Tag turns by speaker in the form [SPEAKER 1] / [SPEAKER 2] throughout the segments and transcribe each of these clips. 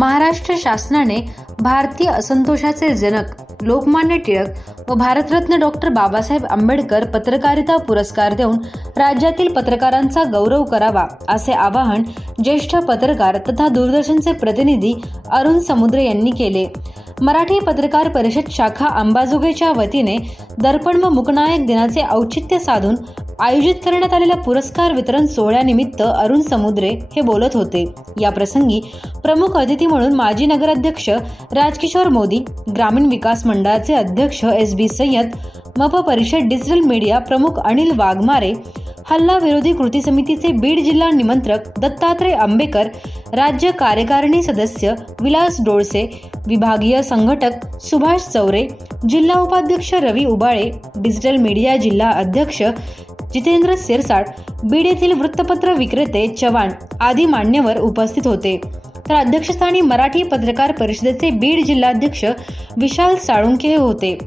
[SPEAKER 1] महाराष्ट्र शासनाने भारतीय असंतोषाचे जनक लोकमान्य टिळक व भारतरत्न डॉक्टर बाबासाहेब आंबेडकर पत्रकारिता पुरस्कार देऊन राज्यातील पत्रकारांचा गौरव करावा असे आवाहन ज्येष्ठ पत्रकार तथा दूरदर्शनचे प्रतिनिधी अरुण समुद्रे यांनी केले. मराठी पत्रकार परिषद शाखा अंबाजोगाईच्या वतीने दर्पण व मुकनायक दिनाचे औचित्य साधून आयोजित करण्यात आलेल्या पुरस्कार वितरण सोहळ्यानिमित्त अरुण समुद्रे हे बोलत होते. या प्रसंगी प्रमुख अतिथी म्हणून माजी नगराध्यक्ष राजकिशोर मोदी ग्रामीण विकास मंडळाचे अध्यक्ष एस बी सय्यद मप परिषद डिजिटल मीडिया प्रमुख अनिल वाघमारे हल्ला विरोधी कृती समितीचे बीड जिल्हा निमंत्रक दत्तात्रय आंबेकर राज्य कार्यकारिणी सदस्य विलास डोळसे विभागीय संघटक सुभाष चौरे जिल्हा उपाध्यक्ष रवी उबाळे डिजिटल मीडिया जिल्हा अध्यक्ष जितेंद्र सिरसाट बीड येथील वृत्तपत्र विक्रेते चव्हाण आदी मान्यवर उपस्थित होते. तर अध्यक्षस्थानी मराठी पत्रकार परिषदेचे बीड जिल्हाध्यक्ष विशाल साळुंके होते.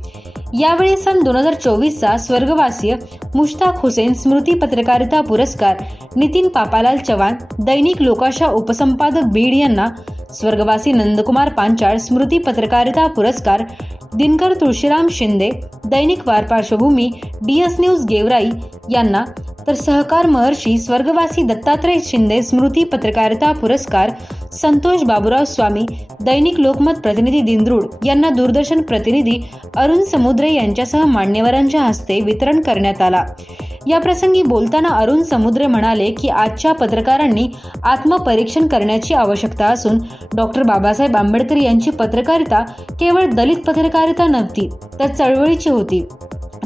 [SPEAKER 1] यावेळी सन दोन हजार चोवीसचा स्वर्गवासीय मुश्ताक हुसेन स्मृती पत्रकारिता पुरस्कार नितीन पापालाल चव्हाण दैनिक लोकाशा उपसंपादक बीड यांना स्वर्गवासी नंदकुमार पांचाळ स्मृती पत्रकारिता पुरस्कार दिनकर तुळशीराम शिंदे दैनिक वार पार्श्वभूमी डी एस न्यूज गेवराई यांना तर सहकार महर्षी स्वर्गवासी दत्तात्रय शिंदे स्मृती पत्रकारिता पुरस्कार संतोष बाबुराव स्वामी दैनिक लोकमत प्रतिनिधी दिंद्रूड यांना दूरदर्शन प्रतिनिधी अरुण समुद्रे यांच्यासह मान्यवरांच्या हस्ते वितरण करण्यात आला. या प्रसंगी बोलताना अरुण समुद्रे म्हणाले की आजच्या पत्रकारांनी आत्मपरीक्षण करण्याची आवश्यकता असून डॉक्टर बाबासाहेब आंबेडकर यांची पत्रकारिता केवळ दलित पत्रकारिता नव्हती तर चळवळीची होती.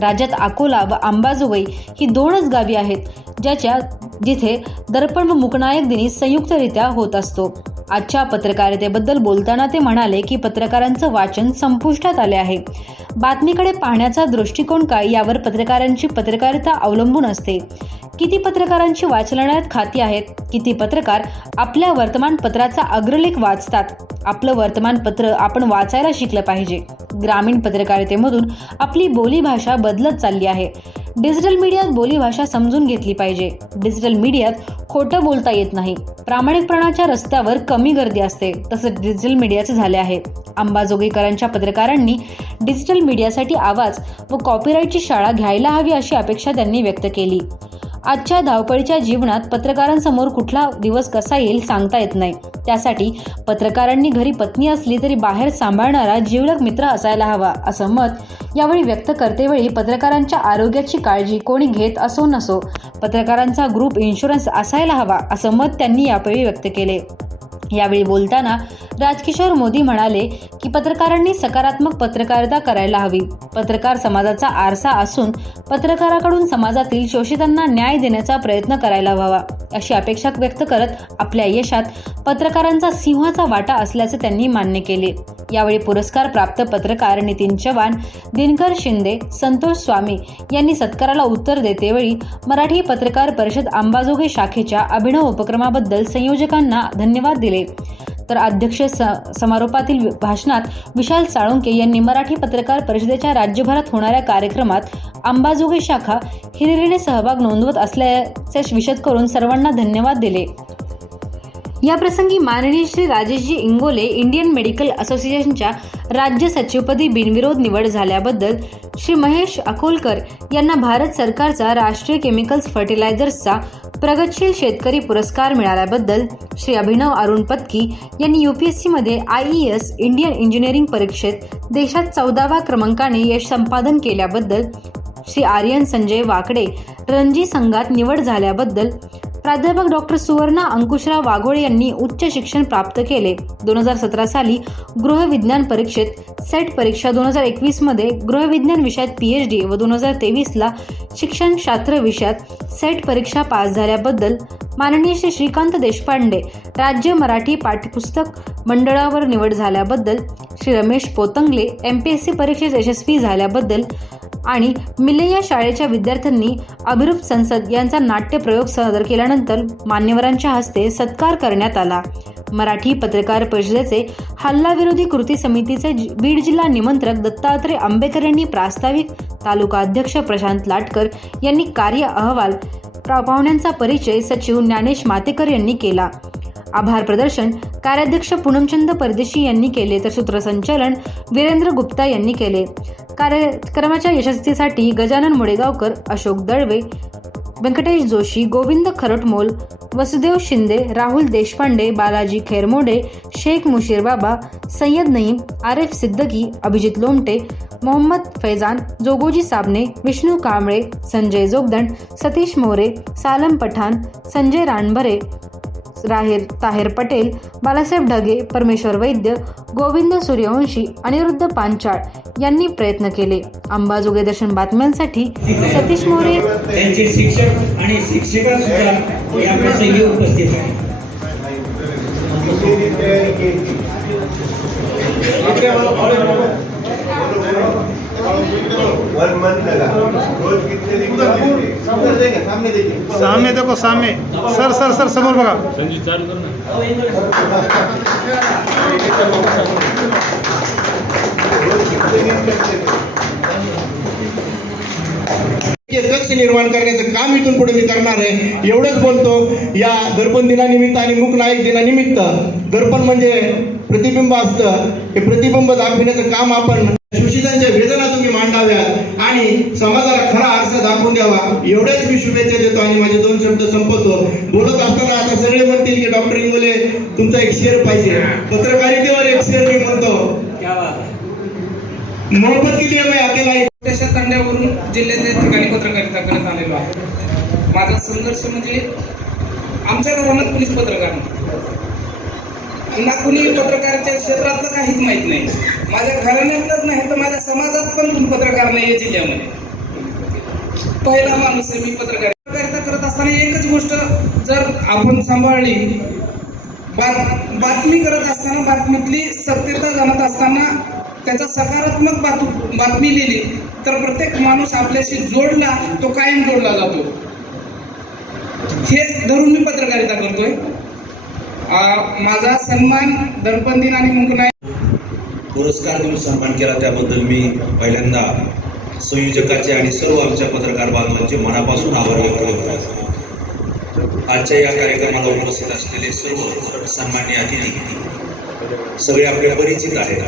[SPEAKER 1] राज्यात अकोला व अंबाजोगाई ही दोनच गावी आहेत ज्याच्या जिथे दर्पण व मुकनायक दिनी संयुक्तरित्या होत असतो. आजच्या पत्रकारितेबद्दल बोलताना ते म्हणाले की पत्रकारांचं वाचन संपुष्टात आले आहे. बातमीकडे पाहण्याचा दृष्टिकोन काय यावर पत्रकारांची पत्रकारिता अवलंबून असते. किती पत्रकारांची वाचनालयात खाती आहेत? किती पत्रकार आपल्या वर्तमानपत्राचा अग्रलेख वाचतात? आपलं वर्तमानपत्र आपण वाचायला शिकलं पाहिजे. ग्रामीण पत्रकारितेमधून आपली बोलीभाषा बदलत चालली आहे. डिजिटल मीडियात बोलीभाषा समजून घेतली पाहिजे. डिजिटल मीडियात खोटं बोलता येत नाही. प्रामाणिकपणाच्या रस्त्यावर कमी गर्दी असते. तसं डिजिटल मीडियाचे झाले आहे. अंबाजोगीकरांच्या पत्रकारांनी डिजिटल मीडियासाठी आवाज व कॉपीराईटची शाळा घ्यायला हवी अशी अपेक्षा त्यांनी व्यक्त केली. आजच्या धावपळीच्या जीवनात पत्रकारांसमोर कुठला दिवस कसा येईल सांगता येत नाही. त्यासाठी पत्रकारांनी घरी पत्नी असली तरी बाहेर सांभाळणारा जीवलग मित्र असायला हवा असं मत यावेळी व्यक्त करतेवेळी पत्रकारांच्या आरोग्याची काळजी कोणी घेत असो नसो पत्रकारांचा ग्रुप इन्शुरन्स असायला हवा असं मत त्यांनी यावेळी व्यक्त केले. यावेळी बोलताना राजकिशोर मोदी म्हणाले की पत्रकारांनी सकारात्मक पत्रकारिता करायला हवी. पत्रकार समाजाचा आरसा असून पत्रकाराकडून समाजातील शोषितांना न्याय देण्याचा प्रयत्न करायला हवा अशी अपेक्षा व्यक्त करत आपल्या यशात पत्रकारांचा सिंहाचा वाटा असल्याचे त्यांनी मान्य केले. यावेळी पुरस्कार प्राप्त पत्रकार नितीन चव्हाण दिनकर शिंदे संतोष स्वामी यांनी सत्काराला उत्तर देतेवेळी मराठी पत्रकार परिषद अंबाजोगे शाखेच्या अभिनव उपक्रमाबद्दल संयोजकांना धन्यवाद दिले. तर अध्यक्ष समारोपातील भाषणात विशाल साळुंके यांनी मराठी पत्रकार परिषदेच्या राज्यभरात होणाऱ्या कार्यक्रमात अंबाजोगी शाखा हिरिरीने सहभाग नोंदवत असल्याचे विशद करून सर्वांना धन्यवाद दिले. या प्रसंगी माननीय श्री राजेशजी इंगोले इंडियन मेडिकल असोसिएशनच्या राज्य सचिवपदी बिनविरोध निवड झाल्याबद्दल श्री महेश अकोलकर यांना भारत सरकारचा राष्ट्रीय केमिकल्स फर्टिलायझर्सचा प्रगतशील शेतकरी पुरस्कार मिळाल्याबद्दल श्री अभिनव अरुण पत्की यांनी यूपीएससीमध्ये I E S Indian engineering परीक्षेत देशात चौदाव्या क्रमांकाने यश संपादन केल्याबद्दल श्री आर्यन संजय वाकडे रणजी संघात निवड झाल्याबद्दल प्राध्यापक डॉक्टर सुवर्णा अंकुशराव वाघोळे यांनी उच्च शिक्षण प्राप्त केले. दोन हजार सतरा साली गृहविज्ञान परीक्षेत सेट परीक्षा दोन हजार एकवीसमध्ये गृहविज्ञान विषयात पी एच डी व दोन हजार तेवीसला शिक्षणशास्त्र विषयात सेट परीक्षा पास झाल्याबद्दल माननीय श्री श्रीकांत देशपांडे राज्य मराठी पाठ्यपुस्तक मंडळावर निवड झाल्याबद्दल Shri Ramesh Potangale M P S C परीक्षेत यशस्वी झाल्याबद्दल आणि मिले या शाळेच्या विद्यार्थ्यांनी अभिरूप संसद यांचा नाट्य प्रयोग सादर केल्यानंतर मान्यवरांच्या हस्ते सत्कार करण्यात आला. मराठी पत्रकार परिषदेचे हल्लाविरोधी कृती समितीचे बीड जिल्हा निमंत्रक दत्तात्रय आंबेकर यांनी प्रास्ताविक तालुका अध्यक्ष प्रशांत लाटकर यांनी कार्य अहवाल पाहुण्यांचा परिचय सचिव ज्ञानेश मातेकर यांनी केला. आभार प्रदर्शन कार्याध्यक्ष पूनमचंद परदेशी यांनी केले तर सूत्रसंचालन वीरेंद्र गुप्ता यांनी केले. कार्यक्रमाच्या यशस्वीसाठी गजानन मुडेगावकर अशोक दळवे व्यंकटेश जोशी गोविंद खरटमोल वसुदेव शिंदे राहुल देशपांडे बालाजी खैरमोडे शेख मुशीर बाबा सय्यद नईम आरिफ सिद्दकी अभिजित लोमटे मोहम्मद फैजान जोगोजी साबणे विष्णू कांबळे संजय जोगदंड सतीश मोरे सालम पठाण संजय रानभरे राहेर ताहेर पटेल बालासाहेब ढगे परमेश्वर वैद्य गोविंद सूर्यवंशी अनिरुद्ध पांचाळ यांनी प्रयत्न केले. अंबाजोगाई दर्शन बातम्यांसाठी सतीश मोरे.
[SPEAKER 2] त्यांचे शिक्षक आणि शिक्षिका सुद्धा उपस्थित आहेत.
[SPEAKER 3] वन मंथ लगा। रोज कितने दिन सामने देखिए
[SPEAKER 4] सामने देखो। सामने सर सर सर समोर बघा
[SPEAKER 3] रोज कितने दिन करते थे?
[SPEAKER 5] कक्ष निर्माण करण्याचं काम इथून पुढे मी करणार आहे एवढंच बोलतो. या दर्पण दिनानिमित्त आणि मूक नायक दिनानिमित्त दर्पण म्हणजे प्रतिबिंब असतं. हे प्रतिबिंब दाखविण्याचं काम आपण सुशिलांच्या वेदना तुम्ही मांडाव्या आणि समाजाला खरा आरसा दाखवून द्यावा. एवढ्याच मी शुभेच्छा देतो आणि माझे दोन शब्द संपवतो. बोलत असताना आता सगळे म्हणतील की डॉक्टर इंगोले तुमचा एक शेर पाहिजे. पत्रकारितेवर एक शेर मी म्हणतो.
[SPEAKER 2] क्या बात. आहे.
[SPEAKER 5] अकेला ही
[SPEAKER 6] त्याच्या तांड्यावरून जिल्ह्याच्या ठिकाणी पत्रकारिता करत आलेलो आहे. माझा संघर्ष म्हणजे आमच्या घराण्यात पोलीस पत्रकार ना कुणी पत्रकाराच्या क्षेत्रातलं काहीच माहीत नाही. माझ्या घराण्यातलंच नाही तर माझ्या समाजात पण पत्रकार नाही या जिल्ह्यामध्ये? पहिला माणूस आहे मी पत्रकार. पत्रकारिता करत असताना एकच गोष्ट जर आपण सांभाळली बातमी करत असताना बातमीतली सत्यता जाणत असताना त्याचा सकारात्मक बातू बातमी लिहिली तर प्रत्येक माणूस आपल्याशी जोडला तो कायम जोडला जातो. हे धरून मी पत्रकारिता करतोय. माझा सन्मान दर्पण दिन आणि मुंकनाय
[SPEAKER 7] पुरस्कार देऊन सन्मान केला त्याबद्दल मी पहिल्यांदा संयोजकाचे आणि सर्व आमच्या पत्रकार बांधवांचे मनापासून आभार व्यक्त करतो. आजच्या या कार्यक्रमाला उपस्थित असलेले सर्व सन्मान्य अतिथी सगळे आपले परिचित आहेत.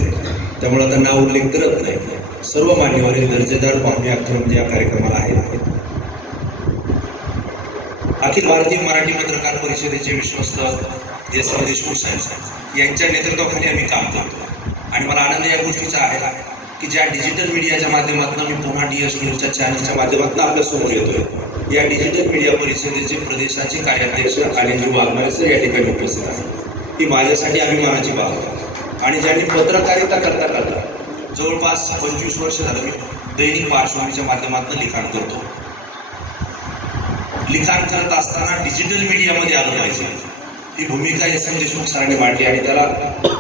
[SPEAKER 7] त्यामुळे आता नाव उल्लेख करत नाही. सर्व मान्यवर दर्जेदार पाहुणे अक्रम या कार्यक्रमाला आहेत. अखिल भारतीय मराठी पत्रकार परिषदेचे विश्वस्त जयश्री देशमुख साहेब यांच्या नेतृत्वाखाली आम्ही काम करतो. आणि मला आनंद या गोष्टीचा आहे की ज्या डिजिटल मीडियाच्या माध्यमातून मी पुन्हा डी एस न्यूजच्या चॅनलच्या माध्यमातून आपल्यासमोर येतोय. या डिजिटल मीडिया परिषदेचे प्रदेशाचे कार्याध्यक्ष अनिलजी वाघमारे सर या ठिकाणी उपस्थित आहेत. ही माझ्यासाठी अभिमानाची बाब. आहे आणि ज्यांनी पत्रकारिता करता करता जवळपास पंचवीस वर्ष झालं मी दैनिक पार्श्वभूमीच्या माध्यमातून लिखाण करतो. लिखाण करत असताना डिजिटल मीडियामध्ये आलं पाहिजे ही भूमिका एस एम देशमुख सरांनी मांडली आणि त्याला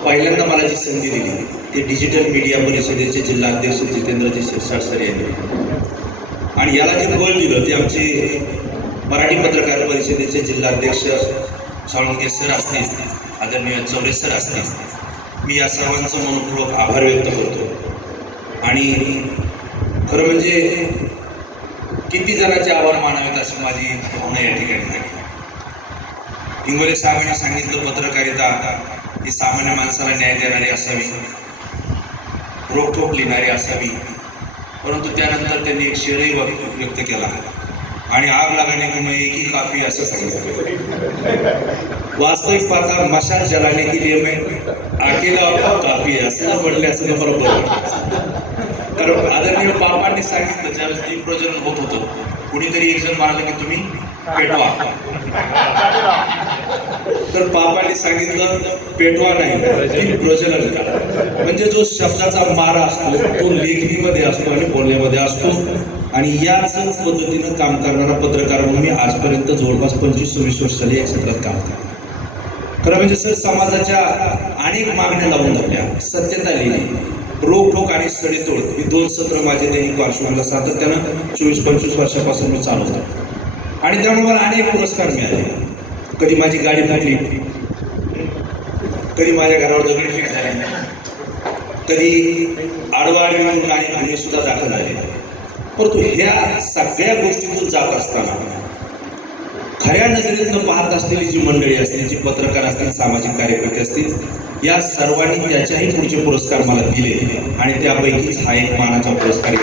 [SPEAKER 7] पहिल्यांदा मला जी संधी दिली ते डिजिटल मीडिया परिषदेचे जिल्हाध्यक्ष जितेंद्रजी शिरसाट सर यांनी. आणि याला जे बळ दिलं ते आमचे मराठी पत्रकार परिषदेचे जिल्हाध्यक्ष साळुंके सर असतील आदरणीय चौरेसर असतील. मी या सर्वांचं मनपूर्वक आभार व्यक्त करतो. आणि खरं म्हणजे किती जणांचे आभार मानावेत अशी माझी भावना या ठिकाणी झाली. हिंगोले साहेबांनी सांगितलं पत्रकारिता ही सामान्य माणसाला न्याय देणारी असावी. रोखोक लिहिणारी असावी. परंतु त्यानंतर त्यांनी एक शेरही व्यक्त व्यक्त केला. आणि आग लागणे की एक ही काफी असं सांगितलं. वास्तविक पाहता मशाल जलाने के लिए मैं अकेला काफी आहे असं जर असं तर बरोबर कारण आदरणीय बापांनी सांगितलं ज्यावेळेस दीप प्रज्वलन होत होतं कुणीतरी एक जण म्हणाले की तुम्ही पेटवा. तर बापांनी सांगितलं पेटवा नाही दीप प्रज्वलन करा. म्हणजे जो शब्दाचा मारा असतो तो लेखणीमध्ये असतो आणि बोलण्यामध्ये असतो. आणि याच पद्धतीनं काम करणारा पत्रकार म्हणून मी आजपर्यंत जवळपास पंचवीस सव्वीस वर्ष झाली या क्षेत्रात काम करतो. खरं म्हणजे सर समाजाच्या अनेक मागण्या लावून धरल्या. सत्यता लिहिली. रोखोक आणि सडेतोड ही दोन सत्र माझे दैनिक पार्श्वभूमीला सातत्यानं चोवीस पंचवीस वर्षापासून मी चालवतो आणि त्यामुळे मला अनेक पुरस्कार मिळाले. कधी माझी गाडी फाटली. कधी माझ्या घरावर दगडी फिट झाली. कधी आडवाडी म्हणून आणि गुन्हे सुद्धा दाखल झाले. परंतु ह्या सगळ्या गोष्टीतून जात असताना खऱ्या नजरेतनं पाहत असलेली जी मंडळी असतील जी पत्रकार असतील सामाजिक कार्यकर्ते असतील या सर्वांनी त्याच्याही पुढचे पुरस्कार मला दिले आणि त्यापैकीच हा एक मानाचा पुरस्कार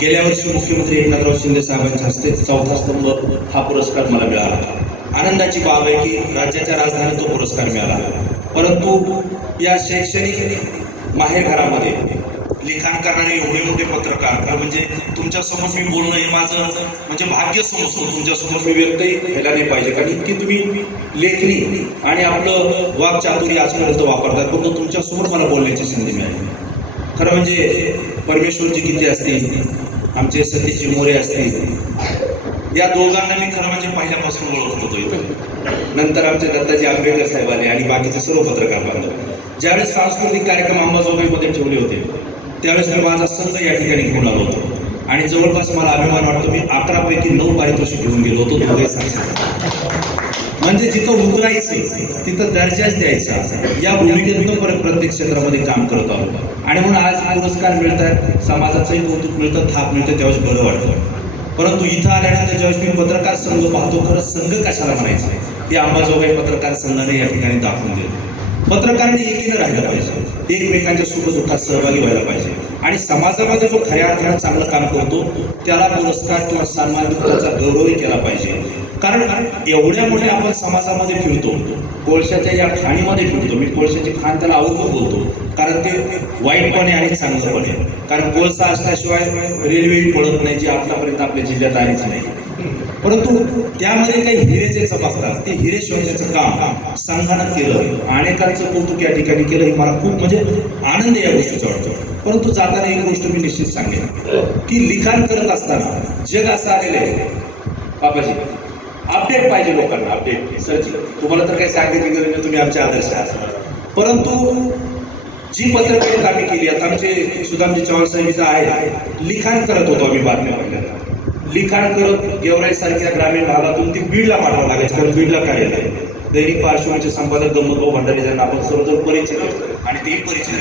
[SPEAKER 7] गेल्या वर्षी मुख्यमंत्री एकनाथराव शिंदे साहेबांच्या हस्ते चौथा स्तंभ हा पुरस्कार मला मिळाला. आनंदाची बाब आहे की राज्याच्या राजधानीत तो पुरस्कार मिळाला. परंतु या शैक्षणिक माहेरघरामध्ये लिखाण करणारे एवढे मोठे पत्रकार. का म्हणजे तुमच्यासमोर मी बोलणं हे माझं म्हणजे भाग्य समजतो. तुमच्यासमोर मी व्यक्तही व्हायला नाही पाहिजे. कारण इतकी तुम्ही लेखणी आणि आपलं वाकचातुरी आजपर्यंत वापरतात. पण तुमच्यासमोर मला बोलण्याची संधी मिळाली. खरं म्हणजे परमेश्वरजी किती असतील आमचे सतीशजी मोरे असतील या दोघांना मी खरं म्हणजे पहिल्यापासून ओळखत होतो इथं. नंतर आमचे दत्ताजी आंबेडकर साहेब आले आणि बाकीचे सर्व पत्रकार बांधव. ज्यावेळेस सांस्कृतिक कार्यक्रम अंबाजोगाईमध्ये ठेवले होते त्यावेळेस मी माझा संघ या ठिकाणी घेऊन आलो होतो. आणि जवळपास मला अभिमान वाटतो मी अकरा पैकी नऊ पारितोषिक घेऊन गेलो होतो दोघे म्हणजे जिथं उतरायचं तिथं दर्जाच द्यायचा. या भूमिकेतून परत प्रत्येक क्षेत्रामध्ये काम करत आहोत. आणि म्हणून आज पुरस्कार मिळतात समाजाचंही कौतुक मिळतं थाप मिळतं त्यावेळेस बरं वाटतं. परंतु इथं आल्यानंतर ज्यावेळेस मी पत्रकार संघ पाहतो खरं संघ कशाला म्हणायचं? हे अंबाजोगाई पत्रकार संघाने या ठिकाणी दाखवून दिलं. पत्रकारांनी एकीनं राहिलं पाहिजे. एकमेकांच्या सुखदुःखात सहभागी व्हायला पाहिजे. आणि समाजामध्ये जो खऱ्या अर्थानं चांगलं काम करतो त्याला पुरस्कार किंवा सन्मान त्याचा गौरवही केला पाहिजे. कारण एवढ्या मोठ्या आपण समाजामध्ये फिरतो कोळशाच्या या खाणीमध्ये फिरतो मी कोळशाची खाण त्याला आवडून बोलतो. कारण ते वाईटपणे आणि चांगलंपणे. कारण कोळसा असल्याशिवाय रेल्वे पळत नाही जी आतापर्यंत आपल्या जिल्ह्यात आलीच नाही. परंतु त्यामध्ये काही हिरेचे असतात ते हिरे शोधण्याचं काम संघानं केलं. अनेकांचं कौतुक या ठिकाणी केलं. हे मला खूप म्हणजे आनंद या गोष्टीचा वाटतो. परंतु जाताना एक गोष्ट मी निश्चित सांगेन. की लिखाण करत असताना जग असं आलेलं आहे. बाबाजी अपडेट पाहिजे लोकांना. अपडेट सर्च तुम्हाला तर काही सांगायची गरज नाही. तुम्ही आमचे आदर्श आहात. परंतु जी पत्रकारिता आम्ही केली आता आमचे सुदामजी चव्हाण साहेब आहे लिखाण करत होतो आम्ही बातम्या लिखाण करत गेवराई सारख्या ग्रामीण भागातून ती बीडला पाठवावं लागायची कारण बीडला काय दैनिक पार्श्वभूमीचे संपादक गंमतभाऊ भंडारी ज्यांना आपण सर्वजण परिचित आणि तेही परिचित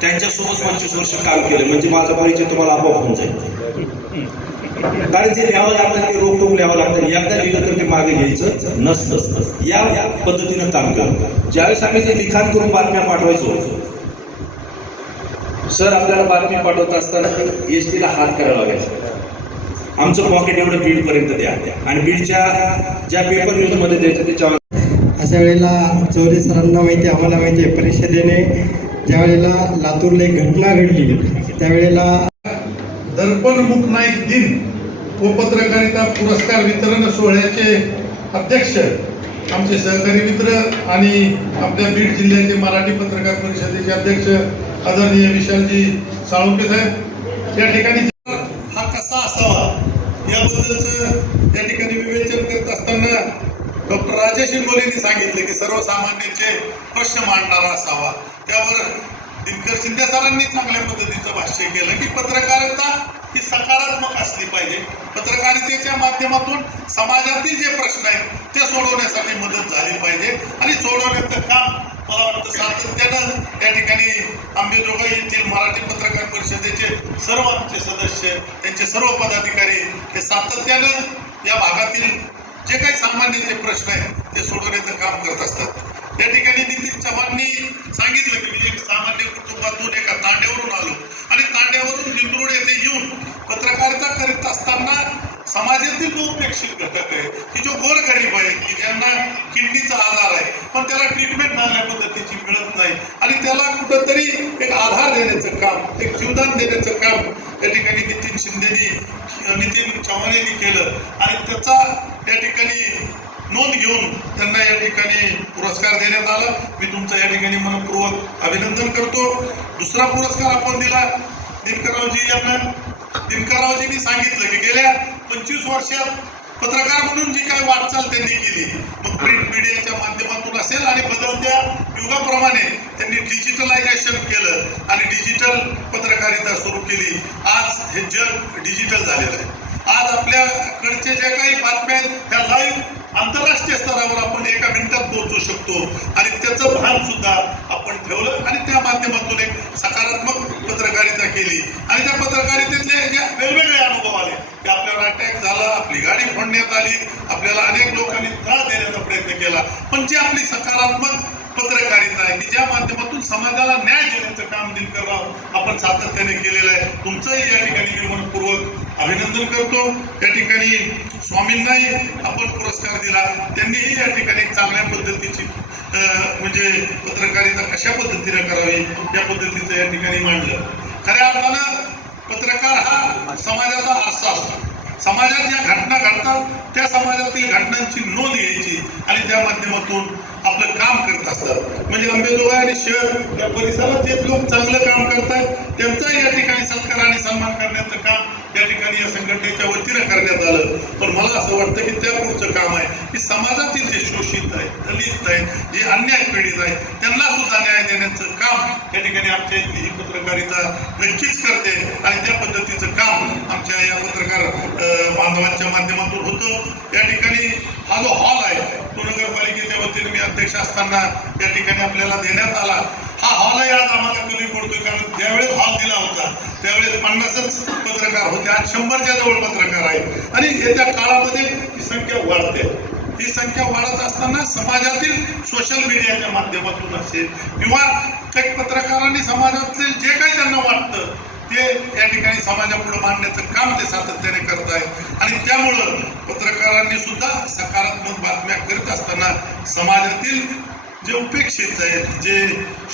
[SPEAKER 7] त्यांच्यासोबत पंचवीस वर्ष काम केलं. म्हणजे माझा परिचय तुम्हाला आपोआप होऊन जाईल. कारण जे लिहावं लागतं ते रोख रोख लिहावं लागतं. एकदा लिहिलं तर ते मागे घ्यायचं नसतं या या पद्धतीनं काम केलं ज्यावेळेस आम्ही ते लिखाण करून बातम्या पाठवायचो सर आपल्याला बातमी पाठवत असताना एस टीला हात करावा लागायचा. आमचं पॉकेट एवढं बीड पर्यंत द्या. आणि बीडच्या ज्या पेपर न्यूजमध्ये द्यायचं त्याच्यावर
[SPEAKER 5] अशा वेळेला चौरे सरांना माहिती आहे, आम्हाला माहिती आहे परिषदेने ज्या वेळेला लातूरला एक घटना घडली त्यावेळेला
[SPEAKER 4] दर्पण मुकनाईक दिन व पत्रकारिता पुरस्कार वितरण सोहळ्याचे अध्यक्ष आमचे सहकारी मित्र आणि आपल्या बीड जिल्ह्याचे मराठी पत्रकार परिषदेचे अध्यक्ष आदरणीय विशालजी साळुंके साहेब या ठिकाणी हा कसा असावा? याबद्दलच या ठिकाणी विवेचन करत असताना डॉक्टर राजेश इंगोलेंनी सांगितले की सर्वसामान्यांचे प्रश्न मांडणारा असावा. त्यावर दिनकर शिंदे सरांनी चांगल्या पद्धतीचं भाष्य केलं की पत्रकारिता ही सकारात्मक असली पाहिजे. पत्रकारितेच्या माध्यमातून समाजातील जे प्रश्न आहेत ते सोडवण्यासाठी मदत झाली पाहिजे. आणि सोडवण्याचं काम मला वाटतं सातत्यानं त्या ठिकाणी आंबेजोगाई येथील मराठी पत्रकार परिषदेचे सर्व आमचे सदस्य त्यांचे सर्व पदाधिकारी हे सातत्यानं या भागातील जे काही सामान्य जे प्रश्न आहेत ते सोडवण्याचं काम करत असतात. त्या ठिकाणी नितीन चव्हाणनी सांगितलं की मी एक सामान्य कुटुंबातून एका तांड्यावरून आलो. आणि तांड्यावरून निमरूड येथे येऊन पत्रकार समाजातील जो उपेक्षित घटक आहे की जो गोरगरीब आहे की ज्यांना किडनीचा आजार आहे पण त्याला ट्रीटमेंट चांगल्या पद्धतीची मिळत नाही. आणि त्याला कुठंतरी एक आधार देण्याचं काम एक जीवदान देण्याचं काम या ठिकाणी नितीन शिंदेनी नितीन चव्हाणेंनी केलं. आणि त्याचा या ठिकाणी नोंद घेऊन त्यांना या ठिकाणी पुरस्कार देण्यात आला. मी तुमचं या ठिकाणी मनपूर्वक अभिनंदन करतो. दुसरा पुरस्कार आपण दिला दिनकररावजी यांना. दिनकररावजींनी सांगितलं की गेल्या पंचवीस वर्षात पत्रकार म्हणून जी काय वाटचाल त्यांनी केली मग प्रिंट मीडियाच्या माध्यमातून असेल आणि बदलत्या युगाप्रमाणे त्यांनी डिजिटलायझेशन केलं आणि डिजिटल पत्रकारिता सुरू केली. आज हे जग डिजिटल झालेलं आहे. आज आपल्याकडचे ज्या काही बातम्या आहेत त्या लाईव्ह आंतरराष्ट्रीय स्तरावर आपण एका मिनिटात पोहोचू शकतो. आणि त्याचं भान सुद्धा आपण ठेवलं आणि त्या माध्यमातून एक सकारात्मक पत्रकारिता केली. आणि त्या पत्रकारितेतले जे वेगवेगळे अनुभव आले. की आपल्यावर अटॅक झाला आपली गाडी फोडण्यात आली आपल्याला अनेक लोकांनी त्रास देण्याचा प्रयत्न केला. पण जी आपली सकारात्मक पत्रकारिता आहे की ज्या माध्यमातून समाजाला न्याय देण्याचं काम दिनकर राव आपण सातत्याने केलेलं आहे. तुमचंही या ठिकाणी मी अभिनंदन करतो. या ठिकाणी स्वामींनाही आपण पुरस्कार दिला. त्यांनीही या ठिकाणी चांगल्या पद्धतीची म्हणजे पत्रकारिता कशा पद्धतीने करावी या पद्धतीचं या ठिकाणी मांडलं. खऱ्या अर्थानं पत्रकार हा समाजाचा आरसा असतो. समाजात ज्या घटना घडतात त्या समाजातील घटनांची नोंद घ्यायची आणि त्या माध्यमातून आपलं काम करत असतात. म्हणजे अंबेजोगाई आणि शहर या परिसरात जे लोक चांगलं काम करतात त्यांचा या ठिकाणी सत्कार आणि सन्मान करण्याचं काम त्या ठिकाणी या संघटनेच्या वतीनं करण्यात आलं. पण मला असं वाटतं की त्या पुढचं काम आहे. की समाजातील जे शोषित आहेत दलित आहेत जे अन्याय पीडित आहेत त्यांना सुद्धा न्याय देण्याचं काम त्या ठिकाणी आमच्या इथली ही पत्रकारिता नक्कीच करते आणि त्या पद्धतीचं काम आमच्या या पत्रकार बांधवांच्या माध्यमातून होतं. या ठिकाणी हा जो हॉल आहे तो नगरपालिकेच्या वतीने मी अध्यक्ष असताना त्या ठिकाणी आपल्याला देण्यात आला. हा हॉलही आज आम्हाला कमी पडतोय? कारण ज्यावेळेस हॉल दिला होता त्यावेळेस पन्नासच पत्रकार होते आज शंभरच्या जवळ पत्रकार आहेत. आणि येत्या काळामध्ये ही संख्या वाढते. ही संख्या वाढत असताना समाजातील सोशल मीडियाच्या माध्यमातून असेल किंवा काही पत्रकारांनी समाजातील जे काही त्यांना वाटतं ते या ठिकाणी समाजापुढे मांडण्याचं काम ते सातत्याने करत आहेत. आणि त्यामुळं पत्रकारांनी सुद्धा सकारात्मक बातम्या करत असताना समाजातील जे उपेक्षित आहेत जे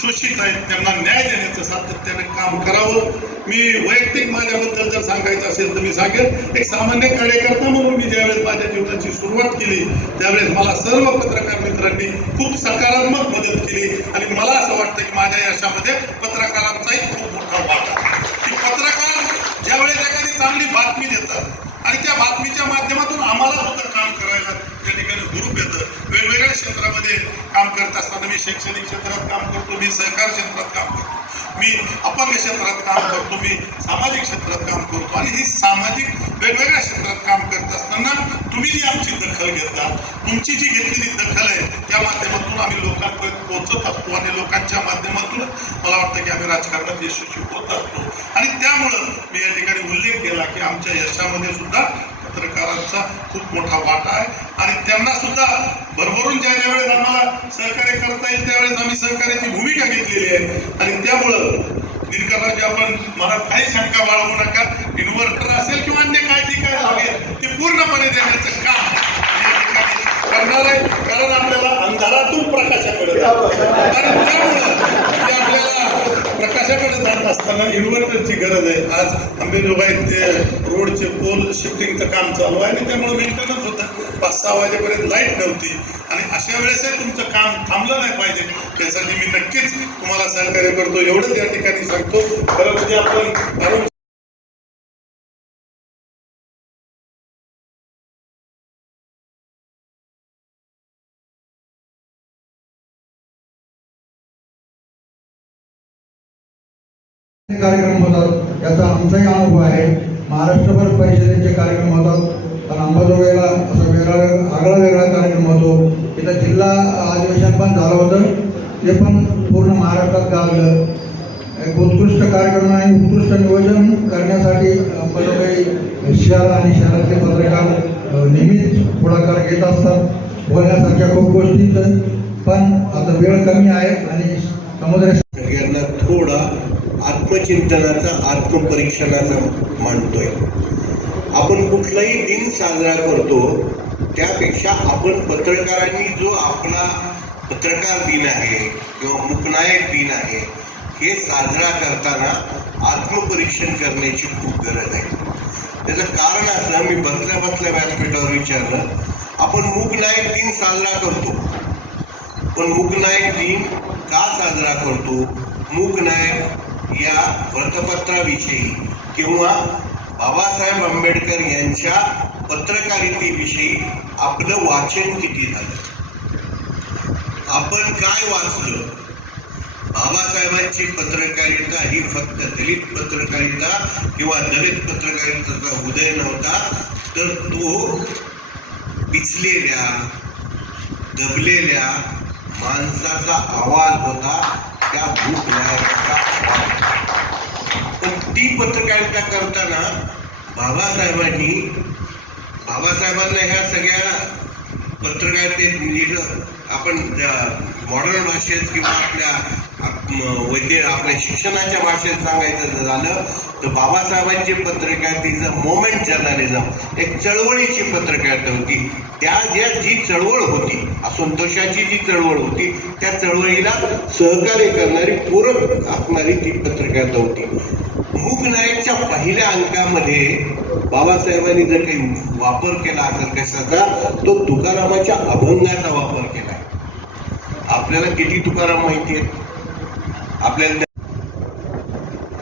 [SPEAKER 4] शोषित आहेत त्यांना न्याय देण्याचं सातत्याने काम करावं. मी वैयक्तिक माझ्याबद्दल जर सांगायचं असेल तर मी सांगेन एक सामान्य कार्यकर्ता म्हणून मी ज्यावेळेस माझ्या जीवनाची सुरुवात केली त्यावेळेस मला सर्व पत्रकार मित्रांनी खूप सकारात्मक मदत केली. आणि मला असं वाटतं की माझ्या यशामध्ये पत्रकारांचाही खूप मोठा वाटा आहे. की पत्रकार ज्यावेळेस एखादी चांगली बातमी देतात आणि त्या बातमीच्या माध्यमातून आम्हाला सुद्धा काम करायला त्या ठिकाणी ग्रुप येतं. वेगवेगळ्या क्षेत्रामध्ये काम करत असताना मी शैक्षणिक क्षेत्रात काम करतो मी सहकार क्षेत्रात काम करतो. मी अपंग क्षेत्रात काम करतो मी सामाजिक क्षेत्रात काम करतो आणि ही सामाजिक वेगवेगळ्या क्षेत्रात काम करत असताना तुम्ही जी आमची दखल घेता तुमची जी घेतलेली दखल आहे त्या माध्यमातून आम्ही लोकांपर्यंत पोहोचत असतो आणि लोकांच्या माध्यमातून मला वाटतं की आम्ही राजकारणात यशस्वी होत असतो. आणि त्यामुळं मी या ठिकाणी उल्लेख केला की आमच्या यशामध्ये सुद्धा पत्रकारांचा खूप मोठा वाटा आहे. आणि त्यांना सुद्धा भरभरून ज्या ज्या वेळेस आम्हाला सहकार्य करता येईल त्यावेळेस आम्ही सहकार्याची भूमिका घेतलेली आहे. आणि त्यामुळं निरकरराजी आपण मला काही शंका बाळगू नका. इन्व्हर्टर असेल किंवा अन्य काय जे काय लागेल ते पूर्णपणे देण्याचं काम करणार आहे कारण आपल्याला अंधारातून प्रकाशाकडे आपल्याला प्रकाशाकडे जात असताना इन्व्हर्टरची गरज आहे. आज आंबेजोगाई ते रोडचे पोल शिफ्टिंगचं काम चालू आहे आणि त्यामुळे मेंटेनन्स होतं. पाच सहा वाजेपर्यंत लाइट नव्हती. आणि अशा वेळेसही तुमचं काम थांबलं नाही पाहिजे. त्यासाठी मी नक्कीच तुम्हाला सहकार्य करतो. एवढंच या ठिकाणी सांगतो. खरं म्हणजे आपण
[SPEAKER 8] कार्यक्रम होतात याचा आमचाही अनुभव आहे. महाराष्ट्रभर परिषदेचे कार्यक्रम होतात पण अंबाजोगाईला असा वेगळा आगळा वेगळा कार्यक्रम होतो. इथं जिल्हा अधिवेशन पण झालं होतं ते पण पूर्ण महाराष्ट्रात गाजलं. एक उत्कृष्ट कार्यक्रम आणि उत्कृष्ट नियोजन करण्यासाठी अंबाजोगाई शहर आणि शहरातले पत्रकार नेहमीच पुढाकार घेत असतात. बोलण्यासारख्या खूप गोष्टी पण आता वेळ कमी आहे आणि समुद्र
[SPEAKER 3] आत्मचिंतनाचा आत्मपरीक्षणाचा मांडतोय आपण कुठलाही दिन साजरा करतो त्यापेक्षा आपण पत्रकारांनी जो आपला पत्रकार दिन आहे किंवा मुकनायक दिन आहे हे साजरा करताना आत्मपरीक्षण करण्याची खूप गरज आहे. त्याचं कारण असं मी बसल्या बसल्या व्यासपीठावर विचारलं आपण मुकनायक दिन साजरा करतो. पण मुकनायक दिन का साजरा करतो? मूकनायक या वृत्तपत्राविषयी किंवा बाबासाहेब आंबेडकर यांच्या पत्रकारितेविषयी आपलं वाचन किती झालं? आपण काय वाचलं? बाबासाहेबांची पत्रकारिता ही फक्त दलित पत्रकारिता किंवा दलित पत्रकारितेचा उदय नव्हता तर तो पिचलेल्या दबलेल्या माणसाचा आवाज होता. त्या भूक ती पत्रकारिता करताना बाबासाहेबांनी बाबासाहेबांना ह्या सगळ्या पत्रकारितेत म्हणजे आपण मॉडर्न भाषेत किंवा आपल्या वैद्य म्हणजे आपल्या शिक्षणाच्या भाषेत सांगायचं झालं तर बाबासाहेबांची पत्रकारितेचं मोमेंट जर्नलिझम एक चळवळीची पत्रकारिता होती. त्या ज्या जी चळवळ होती असंतोषाची जी चळवळ होती त्या चळवळीला सहकार्य करणारी पूरक असणारी ती पत्रकारिता होती मूक नायकच्या पहिल्या अंकामध्ये बाबासाहेबांनी जर काही वापर केला असेल कशाचा तो तुकारामाच्या अभंगाचा वापर केला. आपल्याला किती तुकाराम माहिती आहे आपल्याला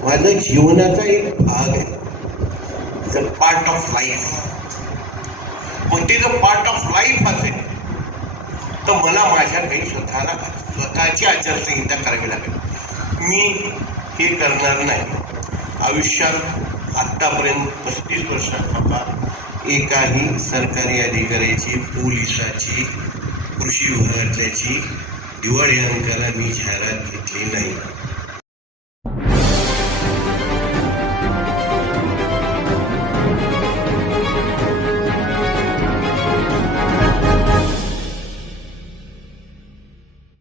[SPEAKER 3] माझा जीवनाचा एक भाग आहे. पार्ट ऑफ लाईफ मग ते जर पार्ट ऑफ लाईफ असेल. तर मला माझ्या काही स्वतःला स्वतःची आचारसंहिता करावी लागेल. मी हे करणार नाही. आयुष्यात आत्तापर्यंत पस्तीस वर्षांपापा एकाही सरकारी अधिकाऱ्याची पोलिसाची कृषी विभागातल्याची दिवाळी अंकाला मी जाहिरात घेतली नाही.